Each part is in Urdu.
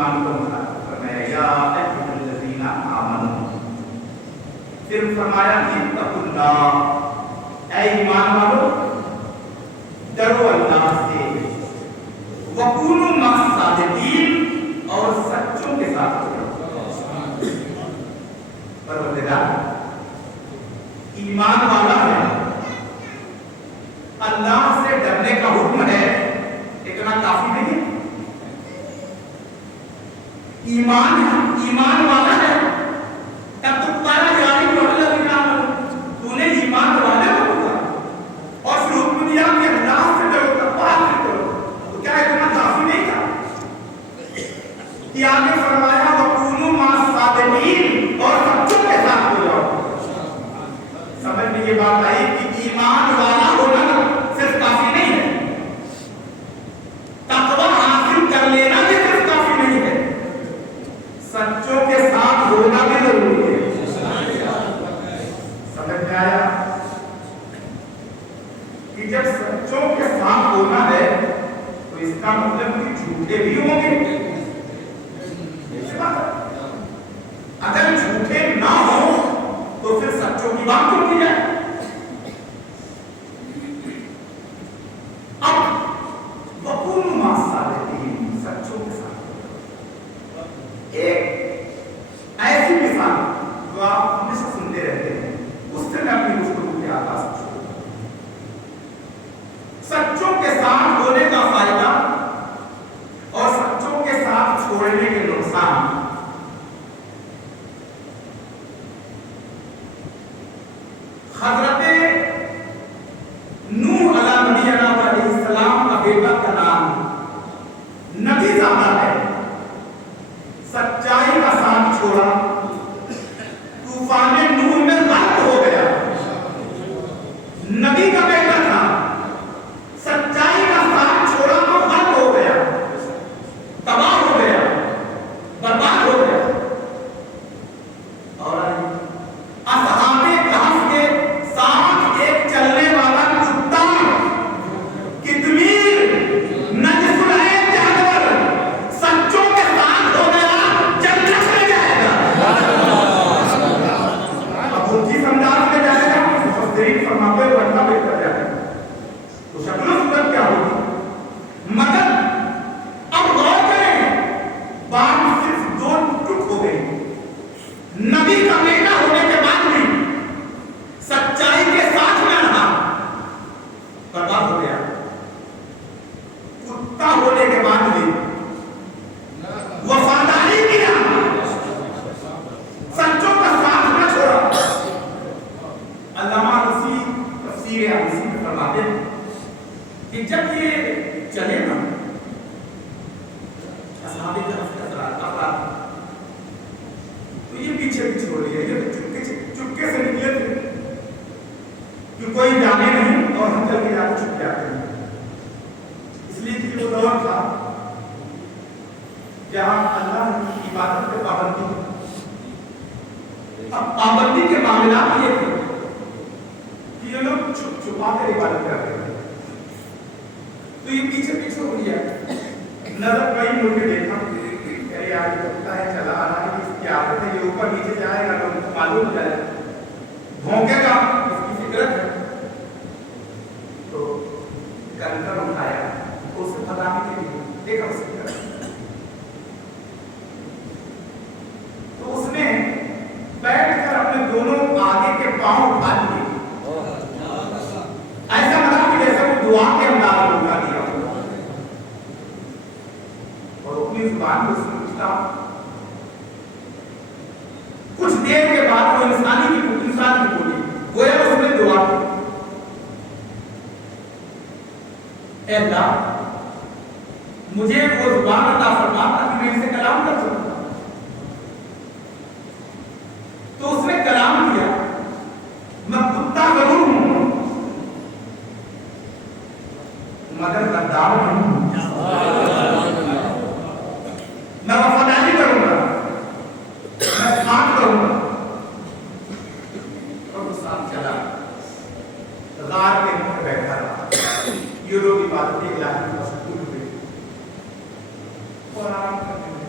ایمان کو مخاطب فرمایا یا ایھا الذین آمنوا، پھر فرمایا اتقوا اللہ، اے ایمان والو ڈرو اللہ سے، وکونوا مع الصادقین، اور سچوں کے ساتھ رہو۔ پروردگار ایمان والا ہے، اللہ سے ڈرنے کا حکم ہے، اتنا کافی نہیں ہے؟ ایمان والا ہے تب تو پارا جاری مطلب تو نے ایمان والے کو بولا اور پھر حکم دیا کہ اللہ سے ڈرو، تقویٰ سے ڈرو، تو کیا اتنا کافی نہیں تھا؟ کہ آگے فرمایا وَكُونُوا مَعَ الصَّادِقِينَ، اور سچوں کے ساتھ ہو جاؤ۔ سمجھ میں یہ بات آئی کہ ایمان والا ہونا صرف کافی نہیں ہے، تقویٰ حاصل کر لینا بھی صرف کافی نہیں ہے، سچوں کے ساتھ ہونا بھی ضروری ہے۔ سمجھ میں آیا کہ جب سچوں کے ساتھ ہونا ہے تو اس کا مطلب کہ جھوٹے بھی ہوں گے۔ اگر جھوٹے نہ ہوں تو پھر سچوں کی بات کیوں کی جائے؟ اب وَكُونُوا مَعَ الصَّادِقِينَ، سچوں کے ساتھ۔ ایک ایسی مثال جو آپ ہمیشہ سنتے رہتے ہیں، اس سے میں اپنی گفتگو کے آغاز چھوڑوں۔ سچوں کے ساتھ ہونے کا فائدہ اور سچوں کے ساتھ چھوڑنے کے نقصان۔ حضرت نوح علیہ السلام کا بیٹا کنعان نبی زادہ ہے، سچائی کا ساتھ چھوڑا، طوفان نوح میں غرق ہو گیا، نبی کا بیٹا تھا، سچائی کا ساتھ چھوڑا تو غرق ہو گیا، تباہ ہو گیا، برباد ہو گیا۔ اور اصحاب کہف کے ساتھ ایک چلنے والا کتا، کتمیر، نجس العین جانور، سچوں کے ساتھ ہو گیا، جنت میں جائے گا۔ اب ان کی انداز میں جائے گا، مفسرین فرماتے ہیں بڑھنا بہتر جائے گا، تو شکل و صورت کیا ہوگی؟ مگر اب غور کریں، بات صرف دو ٹک ہو گئی، نبی کا بیٹا ہونے کے بعد بھی سچائی کے ساتھ میں رہا، برباد ہو گیا، کتا ہونے کے بعد بھی وفاداری کیا، سچوں کا ساتھ نہ چھوڑا۔ علامہ رسی تفسیر عروسی میں فرماتے ہیں کہ جب یہ چلے نا اصحاب کہف کے افراد، تو یہ پیچھے بھی چھوڑ لیا، یہ تو چپکے سے نکلے تھے کہ کوئی جانے نہیں، اور ہم چل کے جا کے چھپ جاتے ہیں، اس لیے کہ وہ دور تھا جہاں اللہ کی عبادت پہ پابندی تھی۔ اب پابندی کے معاملات یہ تھے کہ یہ لوگ چھپ چھپا کر عبادت کرتے تھے، تو یہ پیچھے پیچھے ہو گیا، نظر کئی لوگ نے دیکھا، ارے یار یہ کتا ہے، چلا آ رہا ہے، اس کی عادت ہے، یہ اوپر نیچے جائے گا تو معلوم ہو جائے گا، بھونکے گا، اس کی فکرت ہے، تو کنکر اٹھایا، اس سے بھگانے کے لیے دیکھا اس کی طرف، تو اس نے بیٹھ کر اپنے دونوں آگے کے پاؤں اٹھا لیے، ایسا لگا کہ جیسے وہ دعا کے انداز میں اٹھا دیا، اور اپنی زبان کو اس نے پوچھا، کچھ دیر کے بعد وہ انسان کی بولی، گویا اس نے دعا کی، اے اللہ مجھے وہ زبان عطا فرما تاکہ میں اسے کلام کر سکوں۔ تو اس نے کلام کیا، میں کتا ضرور ہوں مگر غدار نہیں ہوں، میں وفاداری کروں گا، میں ساتھ کروں گا۔ اور وہ ساتھ چلا، غار کے منہ پہ بیٹھا رہا، یہ لوگ عبادت الہی کو مشغول ہوئے اور آرام کرنے لگے۔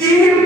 3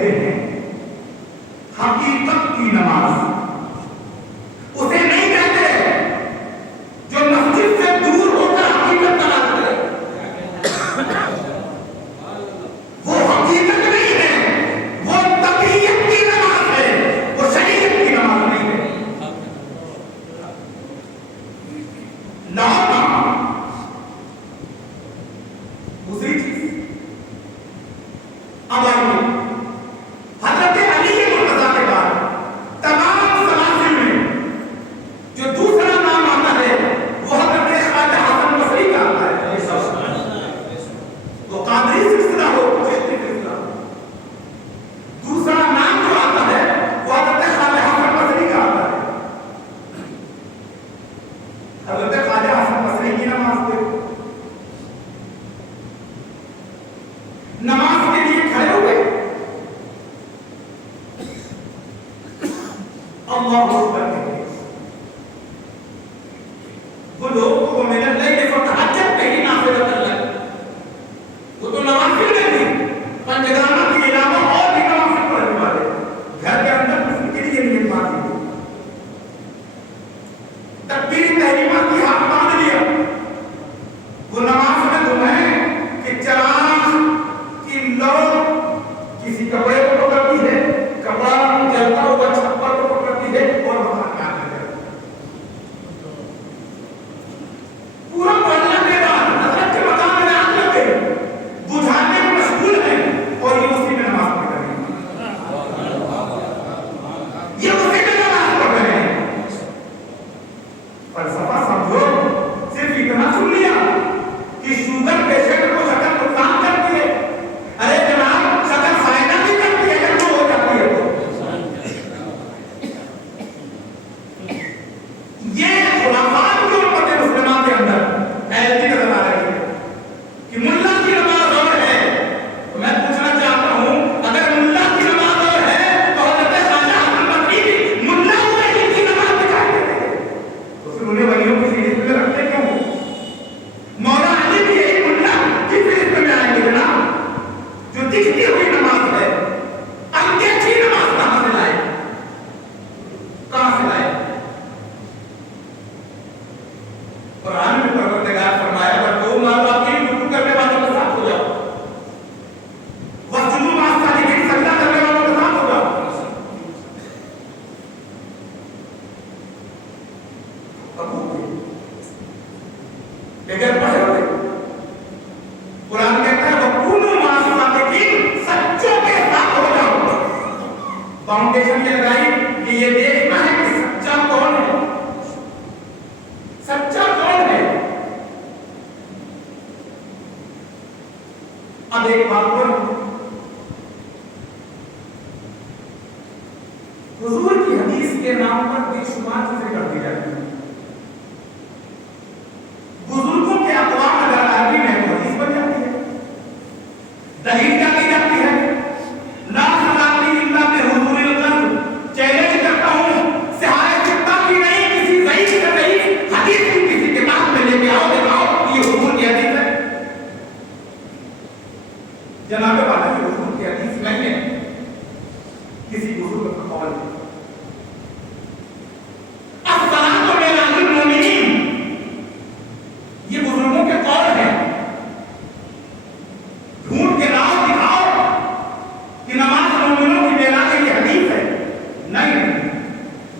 کہتے ہیں حقیقت کی نماز اسے نہیں کہتے جو مسجد سے دور ہو کر حقیقت تلاش کرے. وہ حقیقت نہیں ہے, وہ تقیت کی نماز ہے, وہ شریعت کی نماز نہیں ہے. دوسری چیز اب آئیے حضرت علی مرتضیٰ کے بعد تمام سلاسل میں جو دوسرا نام آتا ہے وہ حضرت خواجہ حسن بصری کا آتا ہے. وہ قادری سلسلہ ہو, چشتی سلسلہ ہو, دوسرا نام جو آتا ہے وہ حضرت خواجہ حسن بصری کا آتا ہے. حضرت خواجہ حسن بصری کی نماز دیکھو, نماز کے لیے کھڑے ہوئے اللہ اکبر کہتے ہیں. وہ لوگ کو میرے لیل و تہجد پہ ہی نافلہ کر لگے, وہ تو نوافل میں بھی پنجگانہ کے علاوہ اور بھی نوافل پڑھنے والے گھر کے اندر اس کے لیے نیت باندھی تھی, تکبیر تحریمہ کی ہاتھ باندھ لیا. وہ نماز میں دعائیں کہ چراغ کی لو کسی کپڑے کو پکڑتی ہے, کپڑا جلتا ہوا چھپر کو پکڑتی ہے اور مکان میں آنے لگتی ہے. پورا پڑھنا کے بعد حضرت کے مقام میں آ کر کے بجھانے میں مشغول ہیں اور یہ اسی میں نماز پڑھ رہے ہیں, یہ اسی میں نماز پڑھ رہے ہیں. فلسفہ سمجھو, صرف اتنا سن لیا کہ شوگر پیشنٹ کو شکر نقصان کرتی ہے. ارے جناب شکر فائدہ بھی کرتی ہے جب وہ ہو جاتی ہے تو. یہ خرافات جو امت مسلمہ کے اندر پھیلتی نظر آ رہی ہے کہ ملا کی نماز اور ہے. تو میں پوچھنا چاہتا ہوں اگر ملا کی نماز اور ہے تو حضرت خواجہ حسن بصری بھی ملا ہوئے ان کی نماز دکھائی دیتے ہیں, تو پھر انہیں ولیوں کی فہرست میں رکھتے کیوں ہو؟ مولا علی بھی ایک ملا کی فہرست میں آئیں گے جناب, جو دکھتی ہوئی نماز ہے. اندیکھی نماز کہاں سے لائے, کہاں سے لائے؟ قرآن میں پروردگار فرمایا بڑھو ماں باپ کی رکوع کرنے والوں کے ساتھ ہو جاؤ, وسجدوا مع الساجدین سجدہ کرنے والوں کے ساتھ ہو جاؤ. بغیر پڑھے ہوئے قرآن کہتا ہے وَكُونُوا مَعَ الصَّادِقِينَ, سچوں کے ساتھ ہو جاؤ. فاؤنڈیشن یہ لگائی کہ یہ دیکھنا ہے کہ سچا کون ہے, سچا کون ہے. اب ایک بات بولو, حضور کی حدیث کے نام پر بے شمار چیزیں کر دی جاتی ہیں. بزرگوں کے اقوال اگر عربی میں تو حدیث بن جاتی ہے, دلیل کیا کی جاتی ہے. لا صلاۃ الا بحضور القلب, چیلنج کرتا ہوں سہارے چتا کی نہیں, کسی ضعیف سے ضعیف حدیث کی کسی کتاب میں لے کے آؤ, دکھاؤ یہ حضور کی حدیث ہے. جناب والا یہ حضور کی حدیث نہیں ہے, کسی بزرگ کا قول ہے. الصلاۃ معراج المومنین, یہ بزرگوں کے قول ہیں. ڈھونڈ کے لاؤ, دکھاؤ کہ نماز مومنوں کی معراج کی حدیث ہے. نہیں,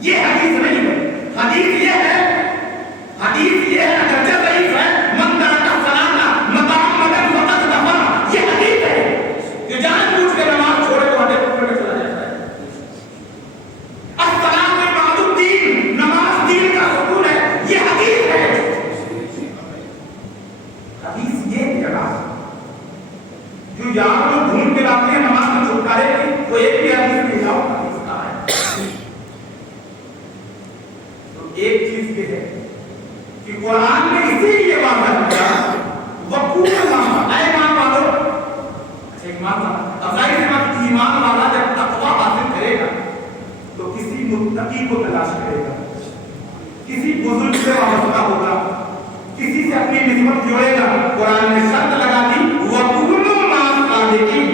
یہ حدیث نہیں ہے. حدیث یہ ہے, حدیث یہ ہے اگرچہ ضعیف ہے, من ترک الصلاۃ متعمدا فقد کفر, یہ حدیث ہے. جو جان بوجھ کے نماز چھوڑے تو ہٹے کفر میں چلا جاتا ہے. الصلاۃ عماد الدین, نماز دین کا ستون ہے, یہ حدیث ہے. حدیث یہ ہے جناب جو یہاں کو ڈھونڈ کے لاتے ہیں نماز میں چھٹکارے کی, وہ ایک بھی حدیث نہیں لاؤ حدیث کا ہے. تو ایک چیز یہ ہے کہ قرآن نے اسی لیے واضح کیا وقوع ماں, اے ایمان والو. اچھا ایمان والا, اب ظاہر سی بات, ایمان والا جب تقویٰ حاصل کرے گا تو کسی متقی کو تلاش کرے گا, کسی بزرگ سے وابستہ ہوگا, کسی سے اپنی نسبت جوڑے گا. قرآن نے شرط لگا دی وَكُونُوا مَعَ الصَّادِقِينَ,